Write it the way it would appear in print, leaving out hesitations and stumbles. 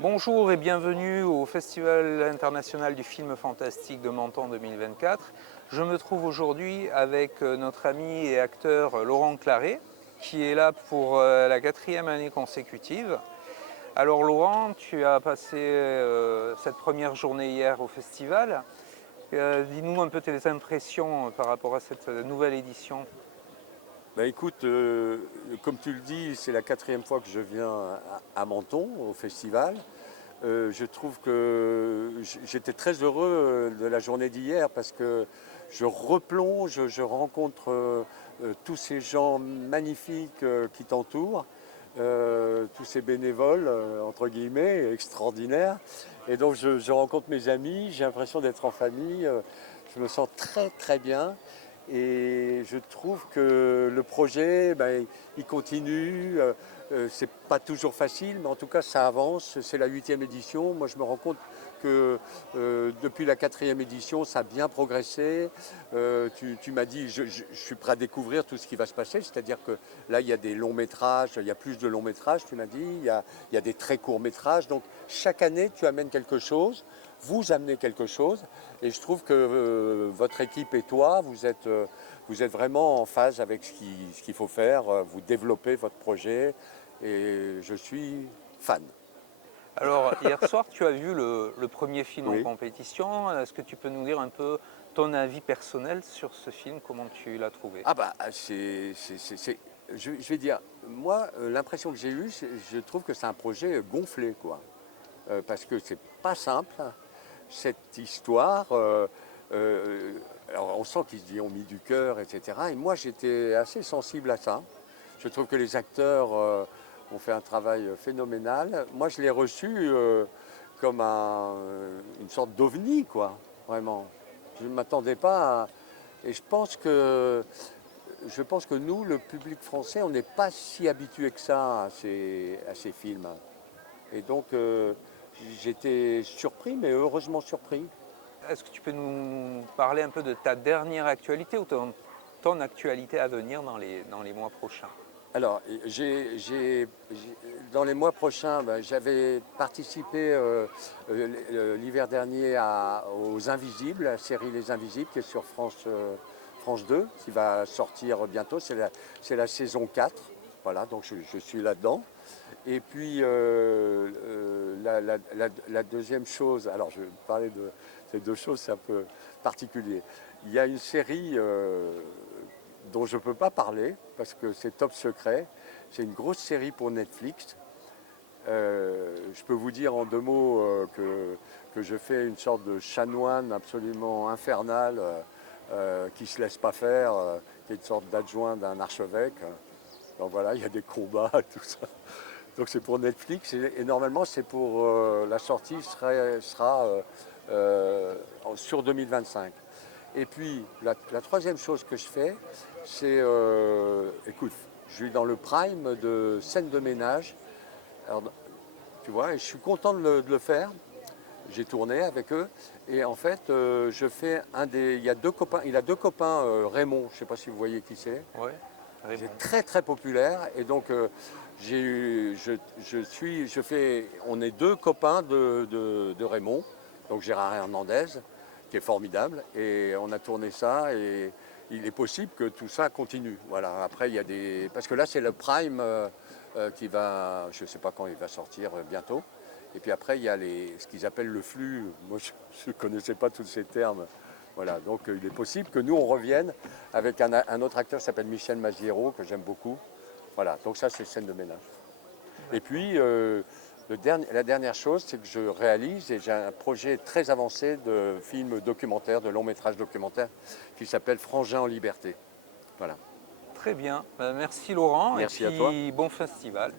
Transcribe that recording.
Bonjour et bienvenue au Festival international du film fantastique de Menton 2024. Je me trouve aujourd'hui avec notre ami et acteur Laurent Claret, qui est là pour la 4e année consécutive. Alors Laurent, tu as passé cette première journée hier au festival. Dis-nous un peu tes impressions par rapport à cette nouvelle édition. Bah écoute, comme tu le dis, c'est la 4e fois que je viens à Menton, au festival. Je trouve que j'étais très heureux de la journée d'hier parce que je replonge, je rencontre tous ces gens magnifiques qui t'entourent, tous ces bénévoles, entre guillemets, extraordinaires. Et donc je rencontre mes amis, j'ai l'impression d'être en famille, je me sens très très bien. Et je trouve que le projet, il continue. C'est pas toujours facile, mais en tout cas, ça avance. C'est la 8e édition. Moi, je me rends compte que depuis la 4e édition, ça a bien progressé. Tu m'as dit, je suis prêt à découvrir tout ce qui va se passer. C'est-à-dire que là, il y a des longs métrages, il y a plus de longs métrages, tu m'as dit. Il y a des très courts métrages. Donc, chaque année, tu amènes quelque chose. Vous amenez quelque chose et je trouve que votre équipe et toi, vous êtes vraiment en phase avec ce qu'il faut faire, vous développez votre projet et je suis fan. Alors, hier soir, tu as vu le premier film en Oui. compétition. Est-ce que tu peux nous dire un peu ton avis personnel sur ce film? Comment tu l'as trouvé? Ah bah je vais dire, moi l'impression que j'ai eue, je trouve que c'est un projet gonflé quoi. Parce que c'est pas simple, cette histoire. Alors on sent qu'ils y ont mis du cœur, etc. Et moi j'étais assez sensible à ça. Je trouve que les acteurs ont fait un travail phénoménal. Moi je l'ai reçu comme une sorte d'ovni, quoi, vraiment. Je ne m'attendais pas à... Et je pense que nous, le public français, on n'est pas si habitué que ça à ces films. Et donc, j'étais surpris, mais heureusement surpris. Est-ce que tu peux nous parler un peu de ta dernière actualité ou ton actualité à venir dans les mois prochains? Alors, dans les mois prochains, j'avais participé l'hiver dernier aux Invisibles, la série Les Invisibles, qui est sur France 2, qui va sortir bientôt. C'est la saison 4. Voilà, donc je suis là-dedans. Et puis, la deuxième chose, alors je vais parler de ces deux choses, c'est un peu particulier. Il y a une série dont je ne peux pas parler parce que c'est top secret. C'est une grosse série pour Netflix. Je peux vous dire en deux mots que je fais une sorte de chanoine absolument infernal qui ne se laisse pas faire, qui est une sorte d'adjoint d'un archevêque. Donc voilà, il y a des combats, tout ça. Donc c'est pour Netflix et normalement c'est pour la sortie sera sur 2025. Et puis la troisième chose que je fais, c'est, écoute, je suis dans le prime de scène de ménage. Alors, tu vois, et je suis content de le faire. J'ai tourné avec eux et en fait, je fais il a deux copains, Raymond, je ne sais pas si vous voyez qui c'est. Oui, Raymond. C'est très très populaire et donc on est deux copains de Raymond, donc Gérard Hernandez, qui est formidable et on a tourné ça et il est possible que tout ça continue. Voilà. Après il y a parce que là c'est le Prime qui va, je ne sais pas quand il va sortir bientôt. Et puis après il y a ce qu'ils appellent le flux. Moi je ne connaissais pas tous ces termes. Voilà, donc il est possible que nous on revienne avec un autre acteur qui s'appelle Michel Maziero, que j'aime beaucoup. Voilà, donc ça c'est scène de ménage. Et puis la dernière chose, c'est que je réalise, et j'ai un projet très avancé de film documentaire, de long métrage documentaire, qui s'appelle Frangin en liberté. Voilà. Très bien. Merci Laurent et Merci à toi. puis bon festival.